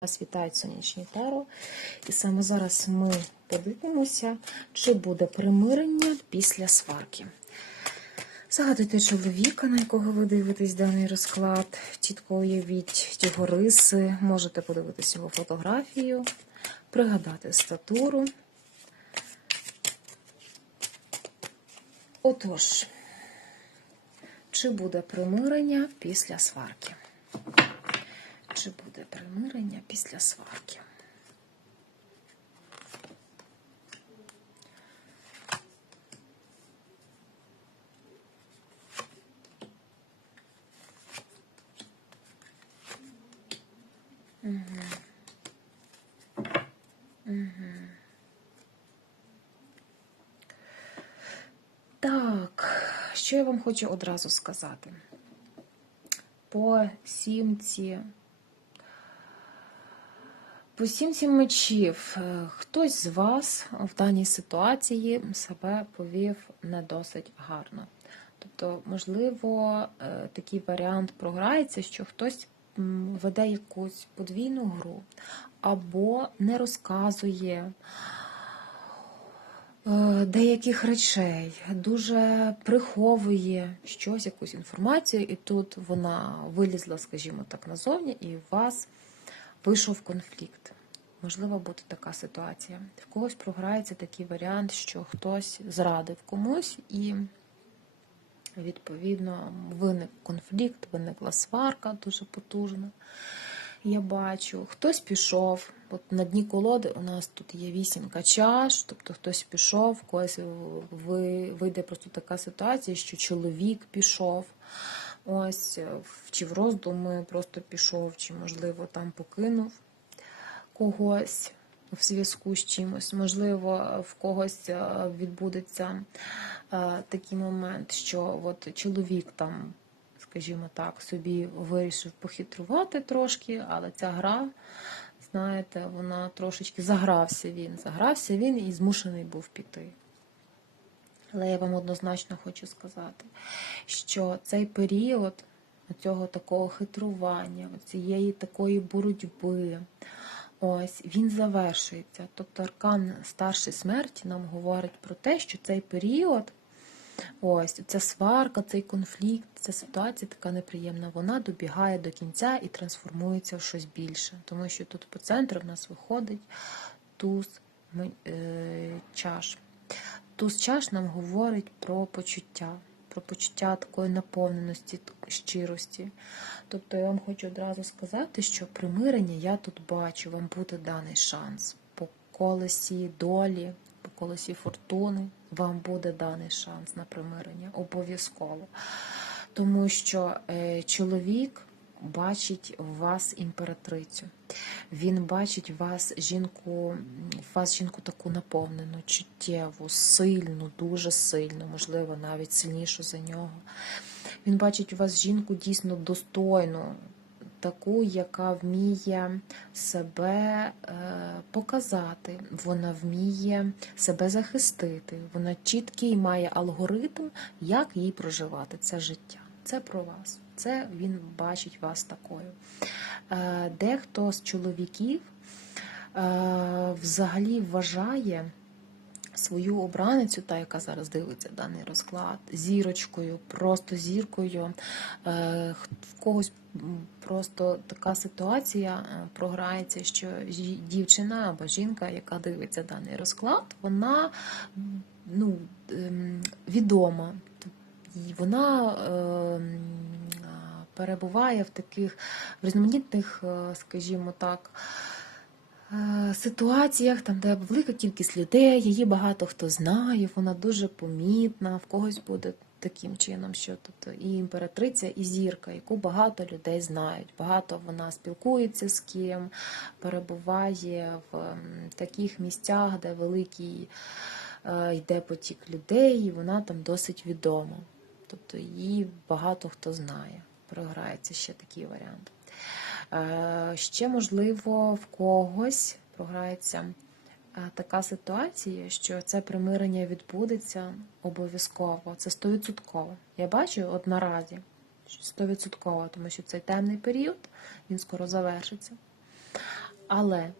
Вас вітають сонячні таро. І саме зараз ми подивимося, чи буде примирення після сварки. Загадуйте чоловіка, на якого ви дивитесь даний розклад. Чітко уявіть його риси, можете подивитись його фотографію, пригадати статуру. Отож, чи буде примирення після сварки? Чи буде примирення після сварки? Так, що я вам хочу одразу сказати? По сімці по сімці мечів, е, хтось з вас в даній ситуації себе повів не досить гарно. Тобто, можливо, е, такий варіант програється, що хтось веде якусь подвійну гру або не розказує е, деяких речей, дуже приховує щось, якусь інформацію, і тут вона вилізла, скажімо так, назовні, і у вас вийшов конфлікт. Можливо, буде така ситуація. В когось програється такий варіант, що хтось зрадив комусь, і, відповідно, виник конфлікт, виникла сварка дуже потужна. Я бачу, хтось пішов. От на дні колоди у нас тут є вісімка чаш, тобто хтось пішов, в когось ви- вийде просто така ситуація, що чоловік пішов. Ось, чи в роздуми просто пішов, чи, можливо, там покинув когось в зв'язку з чимось. Можливо, в когось е, відбудеться е, такий момент, що от чоловік там, скажімо так, собі вирішив похитрувати трошки, але ця гра, знаєте, вона трошечки загрався він. Загрався він і змушений був піти. Але я вам однозначно хочу сказати, що цей період цього такого хитрування, цієї такої боротьби, ось він завершується. Тобто аркан старшої смерті нам говорить про те, що цей період, ось ця сварка, цей конфлікт, ця ситуація така неприємна, вона добігає до кінця і трансформується в щось більше. Тому що тут по центру в нас виходить туз е, чаш. Туз чаш нам говорить про почуття, про почуття такої наповненості, щирості. Тобто я вам хочу одразу сказати, що примирення я тут бачу, вам буде даний шанс. По колесі долі, по колесі фортуни вам буде даний шанс на примирення. Обов'язково. Тому що е, чоловік бачить в вас імператрицю. Він бачить вас жінку, вас жінку таку наповнену, чуттєву, сильну, дуже сильну, можливо, навіть сильнішу за нього. Він бачить у вас жінку дійсно достойну, таку, яка вміє себе е, показати, вона вміє себе захистити, вона чіткий має алгоритм, як їй проживати це життя. Це про вас. Це він бачить вас такою. Е, Дехто з чоловіків е, взагалі вважає свою обраницю, та яка зараз дивиться даний розклад, зірочкою, просто зіркою. Е, В когось просто така ситуація програється, що дівчина або жінка, яка дивиться даний розклад, вона ну, відома. Вона перебуває в таких в різноманітних, е, скажімо так, е, ситуаціях, там, де велика кількість людей, її багато хто знає, вона дуже помітна, в когось буде таким чином, що тут і імператриця, і зірка, яку багато людей знають. Багато вона спілкується з ким, перебуває в таких місцях, де великий е, йде потік людей, і вона там досить відома. Тобто її багато хто знає. Програється ще такий варіант. Е, Ще, можливо, в когось програється е, така ситуація, що це примирення відбудеться обов'язково. Це стовідсотково. Я бачу от наразі, що стовідсотково, тому що цей темний період він скоро завершиться. Але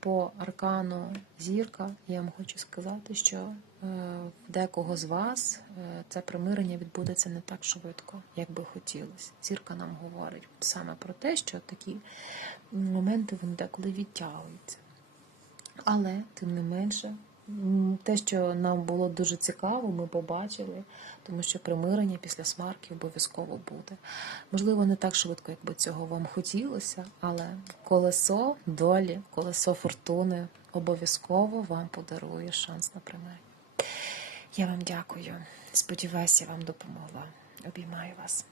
по аркану зірка я вам хочу сказати, що в декого з вас е, це примирення відбудеться не так швидко, як би хотілося. Зірка нам говорить саме про те, що такі моменти вони деколи відтягуються. Але, тим не менше, те, що нам було дуже цікаво, ми побачили, тому що примирення після смарки обов'язково буде. Можливо, не так швидко, як би цього вам хотілося, але колесо долі, колесо фортуни обов'язково вам подарує шанс на примирення. Я вам дякую. Сподіваюся, я вам допомогла. Обіймаю вас.